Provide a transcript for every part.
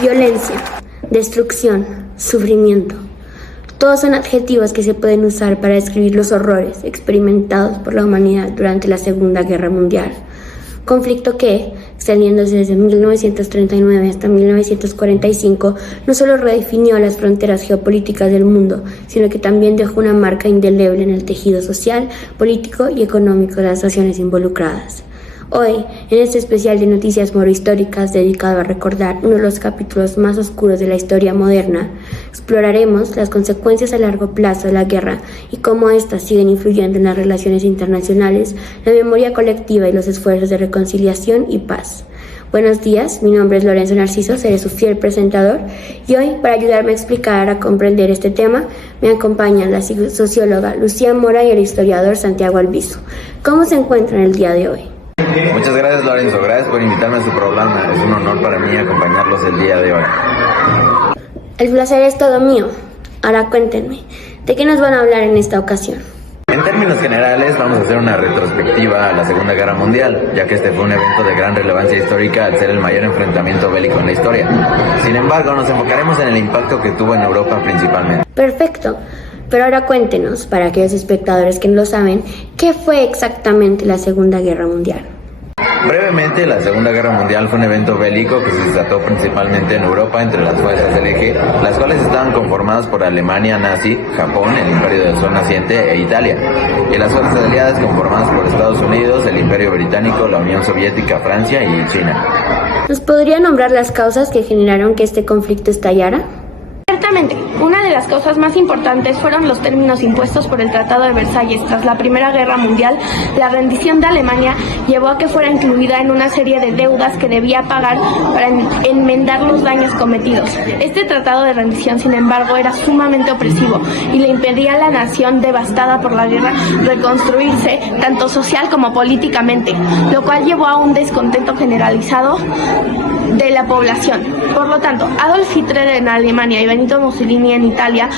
Violencia, destrucción, sufrimiento. Todos son adjetivos que se pueden usar para describir los horrores experimentados por la humanidad durante la Segunda Guerra Mundial. Conflicto que, extendiéndose desde 1939 hasta 1945, no solo redefinió las fronteras geopolíticas del mundo, sino que también dejó una marca indeleble en el tejido social, político y económico de las naciones involucradas. Hoy, en este especial de Noticias Moro-Históricas dedicado a recordar uno de los capítulos más oscuros de la historia moderna, exploraremos las consecuencias a largo plazo de la guerra y cómo éstas siguen influyendo en las relaciones internacionales, la memoria colectiva y los esfuerzos de reconciliación y paz. Buenos días, mi nombre es Lorenzo Narciso, seré su fiel presentador y hoy, para ayudarme a explicar, a comprender este tema, me acompañan la socióloga Lucía Mora y el historiador Santiago Albizu. ¿Cómo se encuentran el día de hoy? Muchas gracias, Lorenzo. Gracias por invitarme a su programa. Es un honor para mí acompañarlos el día de hoy. El placer es todo mío. Ahora cuéntenme, ¿de qué nos van a hablar en esta ocasión? En términos generales, vamos a hacer una retrospectiva a la Segunda Guerra Mundial, ya que este fue un evento de gran relevancia histórica al ser el mayor enfrentamiento bélico en la historia. Sin embargo, nos enfocaremos en el impacto que tuvo en Europa principalmente. Perfecto. Pero ahora cuéntenos, para aquellos espectadores que no lo saben, ¿qué fue exactamente la Segunda Guerra Mundial? Brevemente, la Segunda Guerra Mundial fue un evento bélico que se desató principalmente en Europa entre las fuerzas del eje, las cuales estaban conformadas por Alemania nazi, Japón, el Imperio del Sol naciente e Italia, y las fuerzas aliadas conformadas por Estados Unidos, el Imperio Británico, la Unión Soviética, Francia y China. ¿Nos podría nombrar las causas que generaron que este conflicto estallara? Ciertamente, una de las causas más importantes fueron los términos impuestos por el Tratado de Versalles tras la Primera Guerra Mundial. La rendición de Alemania llevó a que fuera incluida en una serie de deudas que debía pagar para enmendar los daños cometidos. Este tratado de rendición, sin embargo, era sumamente opresivo y le impedía a la nación devastada por la guerra reconstruirse tanto social como políticamente, lo cual llevó a un descontento generalizado de la población. Por lo tanto, Adolf Hitler en Alemania y Benito Mussolini en Italia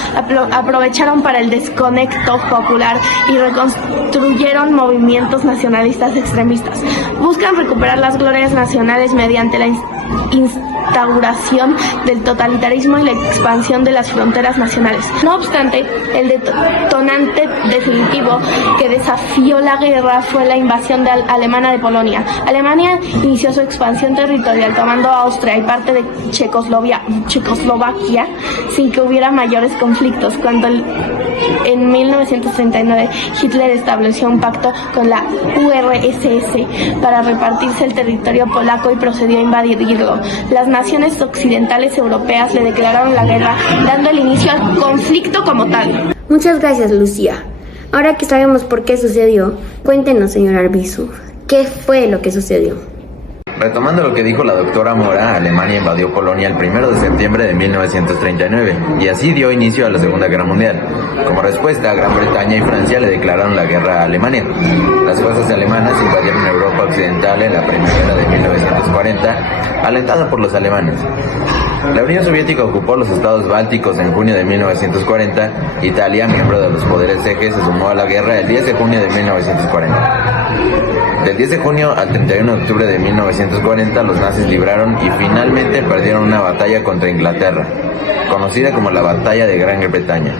aprovecharon para el desconecto popular y reconstruyeron movimientos nacionalistas extremistas. Buscan recuperar las glorias nacionales mediante la instauración del totalitarismo y la expansión de las fronteras nacionales. No obstante, el detonante definitivo que desafió la guerra fue la invasión alemana de Polonia. Alemania inició su expansión territorial tomando Austria y parte de Checoslovaquia sin que hubiera mayores conflictos. Cuando en 1939 Hitler estableció un pacto con la URSS para repartirse el territorio polaco y procedió a invadirlo. Las naciones occidentales europeas le declararon la guerra, dando el inicio al conflicto como tal. Muchas gracias, Lucía. Ahora que sabemos por qué sucedió, cuéntenos, señor Albizu, ¿qué fue lo que sucedió? Retomando lo que dijo la doctora Mora, Alemania invadió Polonia el 1 de septiembre de 1939 y así dio inicio a la Segunda Guerra Mundial. Como respuesta, Gran Bretaña y Francia le declararon la guerra a Alemania. Las fuerzas alemanas invadieron Europa Occidental en la primavera de 1940, alentada por los alemanes. La Unión Soviética ocupó los estados bálticos en junio de 1940. Italia, miembro de los poderes ejes, se sumó a la guerra el 10 de junio de 1940. Del 10 de junio al 31 de octubre de 1940, los nazis libraron y finalmente perdieron una batalla contra Inglaterra, conocida como la Batalla de Gran Bretaña.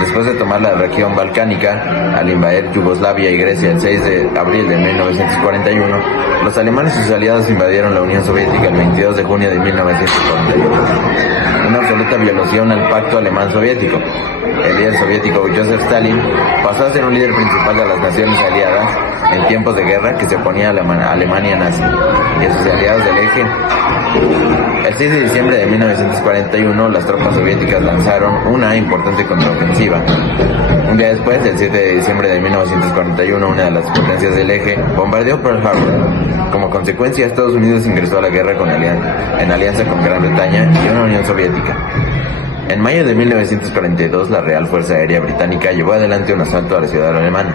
Después de tomar la región balcánica, al invadir Yugoslavia y Grecia el 6 de abril de 1941, los alemanes y sus aliados invadieron la Unión Soviética el 22 de junio de 1941. Una absoluta violación al pacto alemán-soviético. El líder soviético Joseph Stalin pasó a ser un líder principal de las naciones aliadas en tiempos de guerra que se oponía a la Alemania nazi y a sus aliados del eje. El 6 de diciembre de 1941, las tropas soviéticas lanzaron una importante contraofensiva. Un día después, el 7 de diciembre de 1941, una de las potencias del eje bombardeó Pearl Harbor. Como consecuencia, Estados Unidos ingresó a la guerra en alianza con Gran Bretaña y una Unión Soviética. En mayo de 1942, la Real Fuerza Aérea Británica llevó adelante un asalto a la ciudad alemana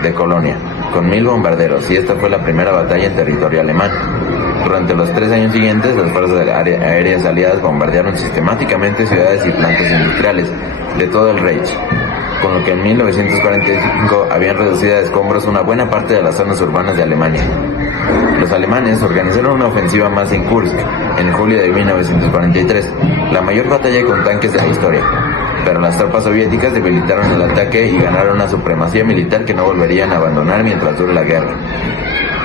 de Colonia, con 1000 bombarderos, y esta fue la primera batalla en territorio alemán. Durante los 3 años siguientes, las fuerzas aéreas aliadas bombardearon sistemáticamente ciudades y plantas industriales de todo el Reich. con lo que en 1945 habían reducido a escombros una buena parte de las zonas urbanas de Alemania. Los alemanes organizaron una ofensiva más en Kursk en julio de 1943, la mayor batalla con tanques de la historia, pero las tropas soviéticas debilitaron el ataque y ganaron una supremacía militar que no volverían a abandonar mientras dure la guerra.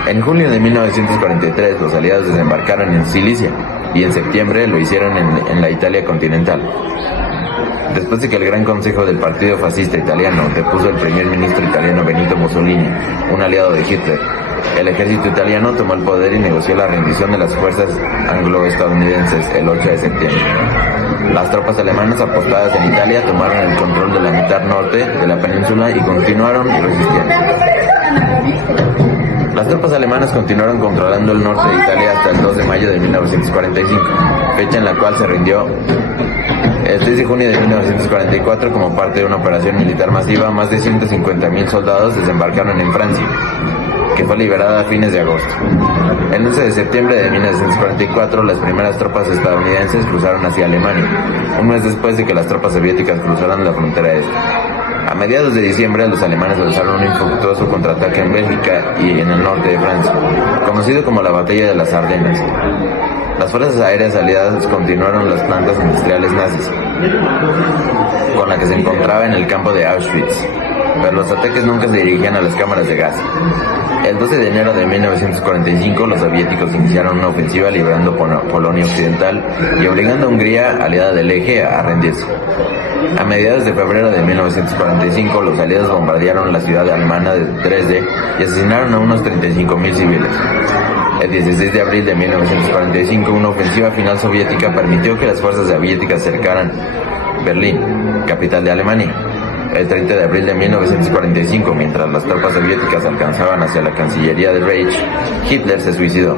En julio de 1943 los aliados desembarcaron en Sicilia y en septiembre lo hicieron en la Italia continental. Después de que el Gran Consejo del Partido Fascista Italiano depuso al primer ministro italiano Benito Mussolini, un aliado de Hitler, el ejército italiano tomó el poder y negoció la rendición de las fuerzas anglo-estadounidenses el 8 de septiembre. Las tropas alemanas apostadas en Italia tomaron el control de la mitad norte de la península y continuaron resistiendo. Las tropas alemanas continuaron controlando el norte de Italia hasta el 2 de mayo de 1945, fecha en la cual se rindió. El 6 de junio de 1944, como parte de una operación militar masiva, más de 150.000 soldados desembarcaron en Francia, que fue liberada a fines de agosto. El 11 de septiembre de 1944, las primeras tropas estadounidenses cruzaron hacia Alemania, un mes después de que las tropas soviéticas cruzaran la frontera este. A mediados de diciembre, los alemanes lanzaron un infructuoso contraataque en Bélgica y en el norte de Francia, conocido como la Batalla de las Ardenas. Las fuerzas aéreas aliadas continuaron las plantas industriales nazis, con la que se encontraba en el campo de Auschwitz, pero los ataques nunca se dirigían a las cámaras de gas. El 12 de enero de 1945, los soviéticos iniciaron una ofensiva liberando Polonia Occidental y obligando a Hungría, aliada del Eje, a rendirse. A mediados de febrero de 1945, los aliados bombardearon la ciudad alemana de Dresde y asesinaron a unos 35.000 civiles. El 16 de abril de 1945, una ofensiva final soviética permitió que las fuerzas soviéticas cercaran Berlín, capital de Alemania. El 30 de abril de 1945, mientras las tropas soviéticas alcanzaban hacia la Cancillería del Reich, Hitler se suicidó.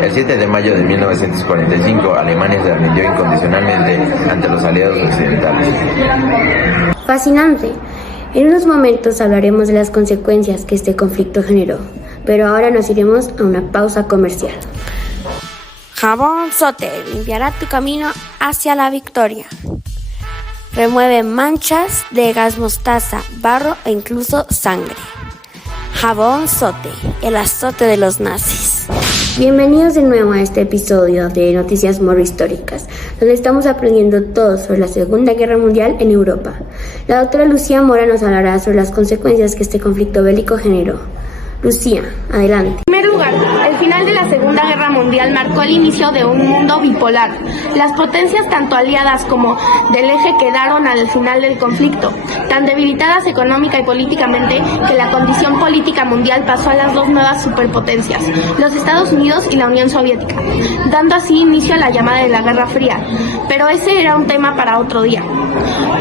El 7 de mayo de 1945, Alemania se rindió incondicionalmente ante los aliados occidentales. Fascinante. En unos momentos hablaremos de las consecuencias que este conflicto generó, pero ahora nos iremos a una pausa comercial. Jabón Sote limpiará tu camino hacia la victoria. Remueve manchas de gas mostaza, barro e incluso sangre. Jabón Sote, el azote de los nazis. Bienvenidos de nuevo a este episodio de Noticias Moro Históricas, donde estamos aprendiendo todo sobre la Segunda Guerra Mundial en Europa. La doctora Lucía Mora nos hablará sobre las consecuencias que este conflicto bélico generó. Lucía, adelante. En primer lugar, el final de la Segunda Guerra Mundial marcó el inicio de un mundo bipolar. Las potencias tanto aliadas como del eje quedaron al final del conflicto, tan debilitadas económica y políticamente que la condición política mundial pasó a las dos nuevas superpotencias, los Estados Unidos y la Unión Soviética, dando así inicio a la llamada de la Guerra Fría. Pero ese era un tema para otro día.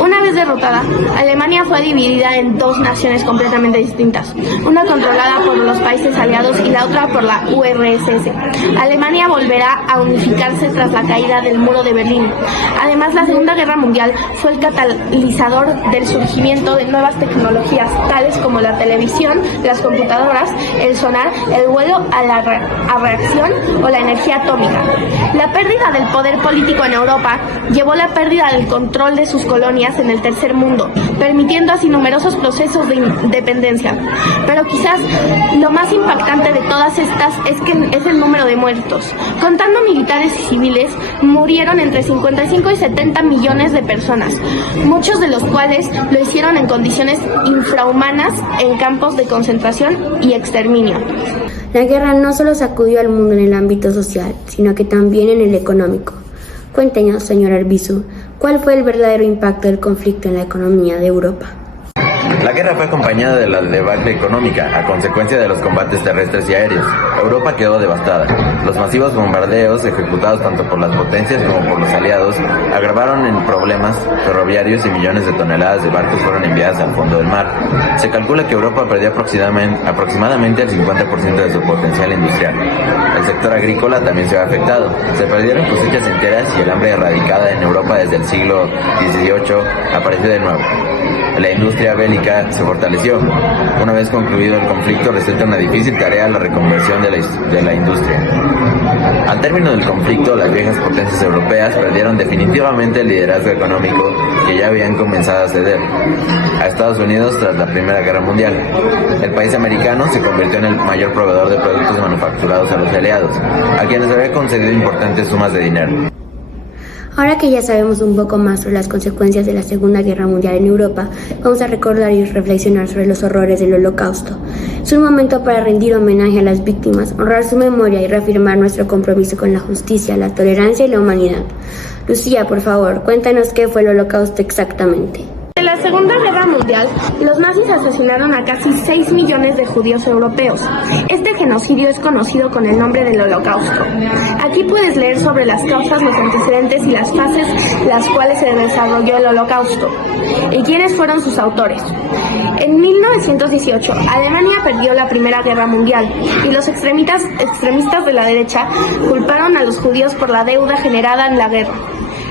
Una vez derrotada, Alemania fue dividida en dos naciones completamente distintas, una controlada por los países aliados y la otra por la URSS. Alemania volverá a unificarse tras la caída del muro de Berlín. Además, la Segunda Guerra Mundial fue el catalizador del surgimiento de nuevas tecnologías, tales como la televisión, las computadoras, el sonar, el vuelo a reacción o la energía atómica. La pérdida del poder político en Europa llevó a la pérdida del control de sus colonias en el tercer mundo, permitiendo así numerosos procesos de independencia. Pero quizás lo más impactante de todas estas es el número de muertos. Contando militares y civiles, murieron entre 55 y 70 millones de personas, muchos de los cuales lo hicieron en condiciones infrahumanas en campos de concentración y exterminio. La guerra no solo sacudió al mundo en el ámbito social, sino que también en el económico. Cuéntenos, señor Arbizu, ¿cuál fue el verdadero impacto del conflicto en la economía de Europa? La guerra fue acompañada de la debacle económica a consecuencia de los combates terrestres y aéreos. Europa quedó devastada. Los masivos bombardeos ejecutados tanto por las potencias como por los aliados agravaron en problemas ferroviarios y millones de toneladas de barcos fueron enviadas al fondo del mar. Se calcula que Europa perdió aproximadamente el 50% de su potencial industrial. El sector agrícola también se ve afectado. Se perdieron cosechas enteras y el hambre erradicada en Europa desde el siglo XVIII apareció de nuevo. La industria bélica se fortaleció. Una vez concluido el conflicto, resulta una difícil tarea la reconversión de la industria. Al término del conflicto, las viejas potencias europeas perdieron definitivamente el liderazgo económico que ya habían comenzado a ceder a Estados Unidos tras la Primera Guerra Mundial. El país americano se convirtió en el mayor proveedor de productos manufacturados a los aliados, a quienes había concedido importantes sumas de dinero. Ahora que ya sabemos un poco más sobre las consecuencias de la Segunda Guerra Mundial en Europa, vamos a recordar y reflexionar sobre los horrores del Holocausto. Es un momento para rendir homenaje a las víctimas, honrar su memoria y reafirmar nuestro compromiso con la justicia, la tolerancia y la humanidad. Lucía, por favor, cuéntanos qué fue el Holocausto exactamente. En la Segunda Guerra Mundial, los nazis asesinaron a casi 6 millones de judíos europeos. Este genocidio es conocido con el nombre del Holocausto. Aquí puedes leer sobre las causas, los antecedentes y las fases las cuales se desarrolló el Holocausto y quiénes fueron sus autores. En 1918, Alemania perdió la Primera Guerra Mundial y los extremistas de la derecha culparon a los judíos por la deuda generada en la guerra.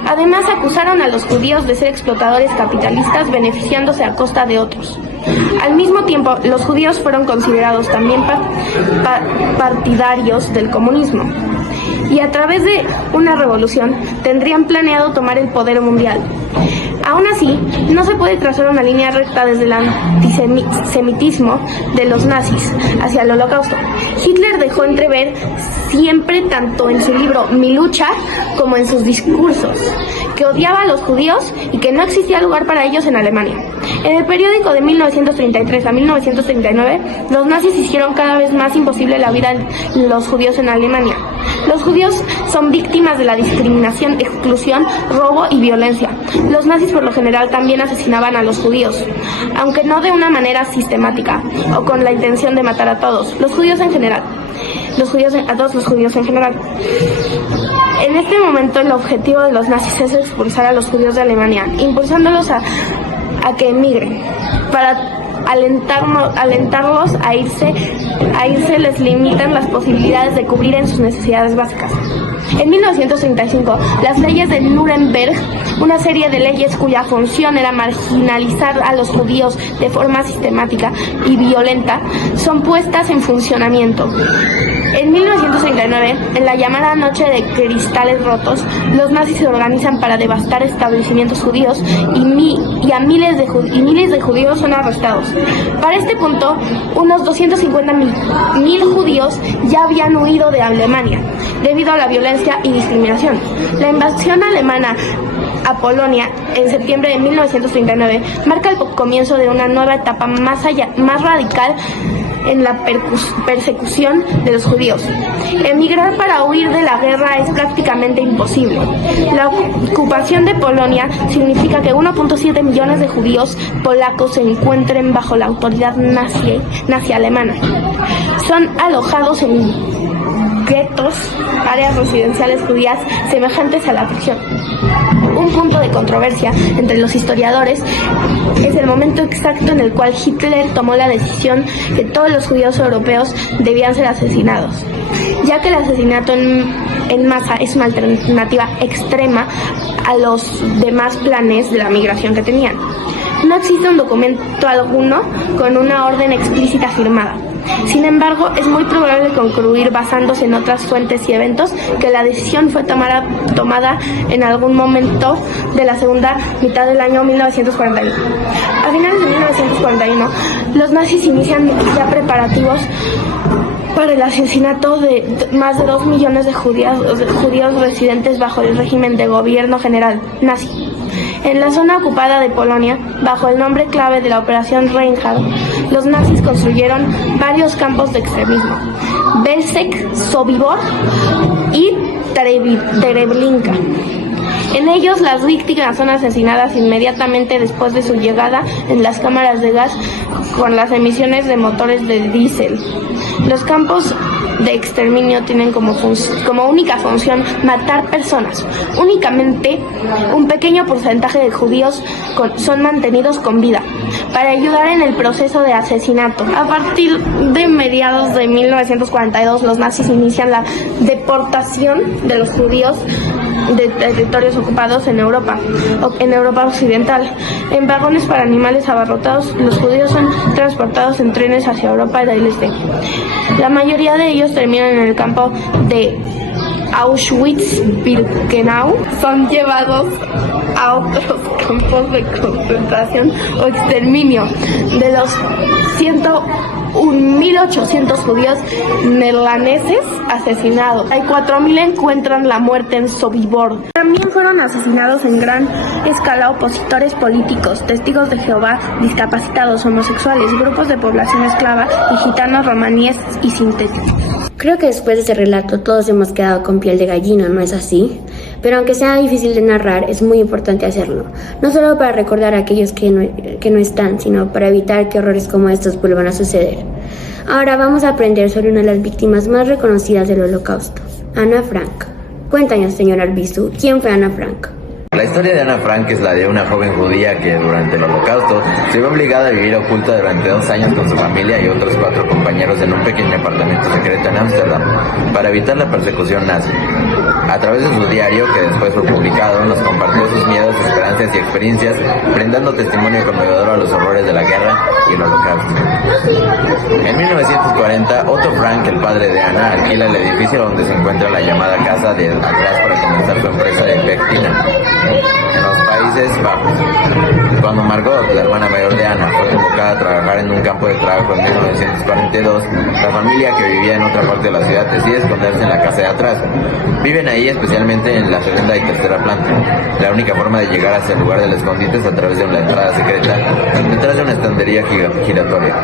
Además, acusaron a los judíos de ser explotadores capitalistas beneficiándose a costa de otros. Al mismo tiempo, los judíos fueron considerados también partidarios del comunismo y a través de una revolución tendrían planeado tomar el poder mundial. Aún así, no se puede trazar una línea recta desde el antisemitismo de los nazis hacia el Holocausto. Hitler dejó entrever siempre, tanto en su libro Mi lucha como en sus discursos, que odiaba a los judíos y que no existía lugar para ellos en Alemania. En el periódico de 1933 a 1939, los nazis hicieron cada vez más imposible la vida de los judíos en Alemania. Los judíos son víctimas de la discriminación, exclusión, robo y violencia. Los nazis por lo general también asesinaban a los judíos, aunque no de una manera sistemática o con la intención de matar a todos. A todos los judíos en general. En este momento el objetivo de los nazis es expulsar a los judíos de Alemania, impulsándolos a que emigren. Para alentarlos a irse les limitan las posibilidades de cubrir en sus necesidades básicas. En 1935, las leyes de Nuremberg, una serie de leyes cuya función era marginalizar a los judíos de forma sistemática y violenta, son puestas en funcionamiento. En 1939, en la llamada Noche de Cristales Rotos, los nazis se organizan para devastar establecimientos judíos y miles de judíos son arrestados. Para este punto, unos 250.000 judíos ya habían huido de Alemania debido a la violencia y discriminación. La invasión alemana a Polonia en septiembre de 1939 marca el comienzo de una nueva etapa más radical en la persecución de los judíos. Emigrar para huir de la guerra es prácticamente imposible. La ocupación de Polonia significa que 1.7 millones de judíos polacos se encuentren bajo la autoridad nazi alemana. Son alojados en guetos, áreas residenciales judías semejantes a la prisión. Un punto de controversia entre los historiadores es el momento exacto en el cual Hitler tomó la decisión que todos los judíos europeos debían ser asesinados, ya que el asesinato en masa es una alternativa extrema a los demás planes de la migración que tenían. No existe un documento alguno con una orden explícita firmada. Sin embargo, es muy probable concluir, basándose en otras fuentes y eventos, que la decisión fue tomada en algún momento de la segunda mitad del año 1941. A finales de 1941, los nazis inician ya preparativos para el asesinato de más de 2 millones de judíos residentes bajo el régimen de gobierno general nazi. En la zona ocupada de Polonia, bajo el nombre clave de la Operación Reinhard, los nazis construyeron varios campos de extremismo: Belzec, Sobibor y Treblinka. En ellos, las víctimas son asesinadas inmediatamente después de su llegada en las cámaras de gas con las emisiones de motores de diésel. Los campos de exterminio tienen como única función matar personas. Únicamente un pequeño porcentaje de judíos son mantenidos con vida para ayudar en el proceso de asesinato. A partir de mediados de 1942, los nazis inician la deportación de los judíos de territorios ocupados en Europa Occidental. En vagones para animales abarrotados, los judíos son transportados en trenes hacia Europa del Este. La mayoría de ellos terminan en el campo de Auschwitz-Birkenau, son llevados a otros campos de concentración o exterminio. De los 101.800 judíos neerlandeses asesinados, hay 4.000 encuentran la muerte en Sobibor. También fueron asesinados en gran escala opositores políticos, testigos de Jehová, discapacitados, homosexuales, grupos de población esclava y gitanos romaníes y sintéticos. Creo que después de este relato todos hemos quedado con piel de gallina, ¿no es así? Pero aunque sea difícil de narrar, es muy importante hacerlo, no solo para recordar a aquellos que no están, sino para evitar que horrores como estos vuelvan a suceder. Ahora vamos a aprender sobre una de las víctimas más reconocidas del Holocausto, Ana Frank. Cuéntanos, señor Arbizu, ¿quién fue Ana Frank? La historia de Ana Frank es la de una joven judía que durante el Holocausto se vio obligada a vivir oculta durante 2 años con su familia y otros 4 compañeros en un pequeño apartamento secreto en Ámsterdam para evitar la persecución nazi. A través de su diario, que después fue publicado, nos compartió sus miedos, esperanzas y experiencias, brindando testimonio conmovedor a los horrores de la guerra y el Holocausto. En 1940, Otto Frank, el padre de Ana, alquila el edificio donde se encuentra la llamada casa de atrás para comenzar su empresa de pectina en los Países Bajos. Cuando Margot, la hermana mayor de Ana, fue convocada a trabajar en un campo de trabajo en 1942, la familia, que vivía en otra parte de la ciudad, decide esconderse en la casa de atrás. Viven ahí especialmente en la segunda y tercera planta. La única forma de llegar hacia el lugar del escondite es a través de una entrada secreta detrás de una estantería giratoria.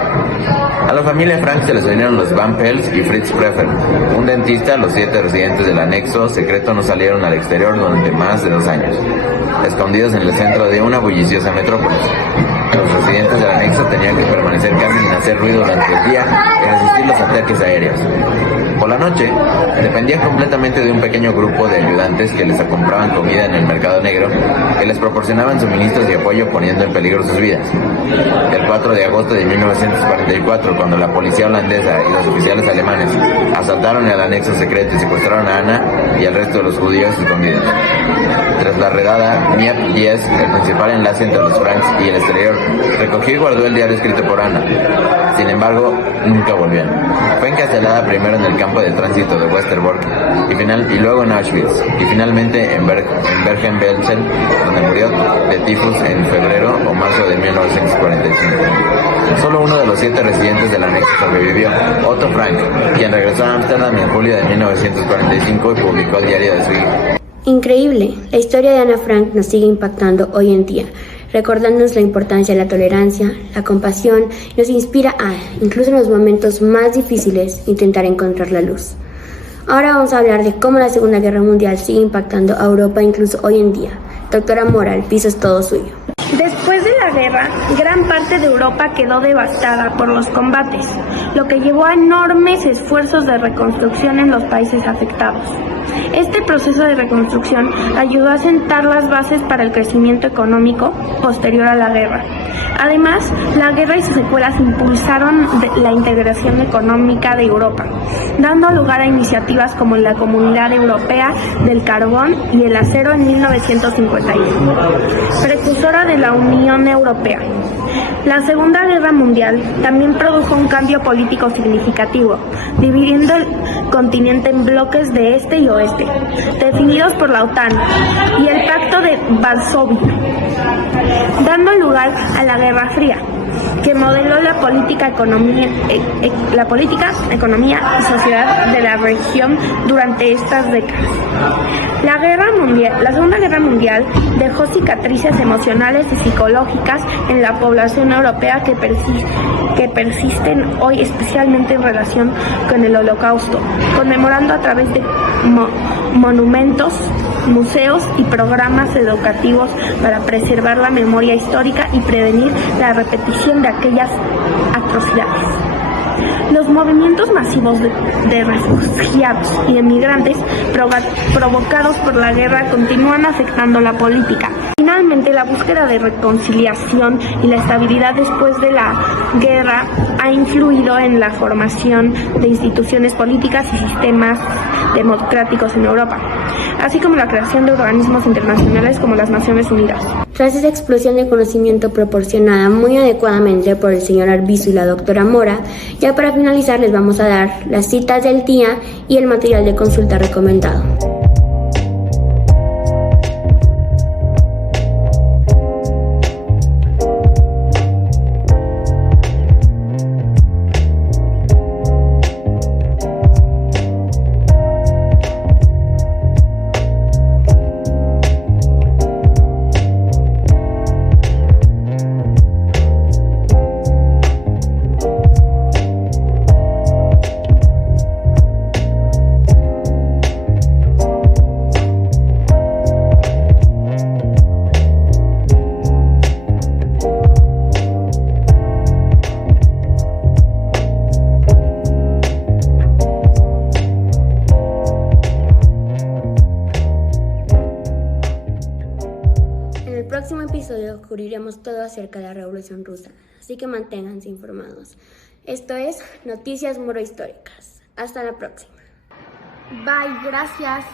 A la familia Frank se les unieron los Van Pels y Fritz Prefer, un dentista. Los 7 residentes del anexo secreto no salieron al exterior durante más de 2 años, escondidos en el centro de una bulliciosa metrópolis. Los residentes del anexo tenían que permanecer casi sin hacer ruido durante el día y resistir los ataques aéreos. Por la noche, dependían completamente de un pequeño grupo de ayudantes que les compraban comida en el mercado negro, que les proporcionaban suministros y apoyo poniendo en peligro sus vidas. El 4 de agosto de 1944, cuando la policía holandesa y los oficiales alemanes asaltaron el anexo secreto y secuestraron a Ana y al resto de los judíos escondidos. Tras la redada, Miep Diez, el principal enlace entre los Franks y el exterior, recogió y guardó el diario escrito por Ana. Sin embargo, nunca volvió. Fue encarcelada primero en el campo de tránsito de Westerbork y luego en Auschwitz, y finalmente en Bergen-Belsen, donde murió de tifus en febrero o marzo de 1945. Solo uno de los 7 residentes del anexo sobrevivió, Otto Frank, quien regresó a Ámsterdam en julio de 1945 y publicó el diario de su hijo. Increíble, la historia de Ana Frank nos sigue impactando hoy en día, recordándonos la importancia de la tolerancia, la compasión, y nos inspira a, incluso en los momentos más difíciles, intentar encontrar la luz. Ahora vamos a hablar de cómo la Segunda Guerra Mundial sigue impactando a Europa incluso hoy en día. Doctora Mora, el piso es todo suyo. Después de la guerra, gran parte de Europa quedó devastada por los combates, lo que llevó a enormes esfuerzos de reconstrucción en los países afectados. Este proceso de reconstrucción ayudó a sentar las bases para el crecimiento económico posterior a la guerra. Además, la guerra y sus secuelas impulsaron la integración económica de Europa, dando lugar a iniciativas como la Comunidad Europea del Carbón y el Acero en 1951, precursora de la Unión Europea. La Segunda Guerra Mundial también produjo un cambio político significativo, dividiendo el continente en bloques de este y oeste, definidos por la OTAN y el Pacto de Varsovia, dando lugar a la Guerra Fría, que modeló la política, economía y sociedad de la región durante estas décadas. La Segunda Guerra Mundial dejó cicatrices emocionales y psicológicas en la población europea que persisten hoy, especialmente en relación con el Holocausto, conmemorando a través de monumentos, museos y programas educativos para preservar la memoria histórica y prevenir la repetición de aquellas atrocidades. Los movimientos masivos de refugiados y de migrantes provocados por la guerra continúan afectando la política. Finalmente, la búsqueda de reconciliación y la estabilidad después de la guerra ha influido en la formación de instituciones políticas y sistemas democráticos en Europa. así como la creación de organismos internacionales como las Naciones Unidas. Tras esa explosión de conocimiento proporcionada muy adecuadamente por el señor Arbizu y la doctora Mora, ya para finalizar les vamos a dar las citas del día y el material de consulta recomendado. En el próximo episodio descubriremos todo acerca de la Revolución Rusa, así que manténganse informados. Esto es Noticias Muro Históricas. Hasta la próxima. Bye, gracias.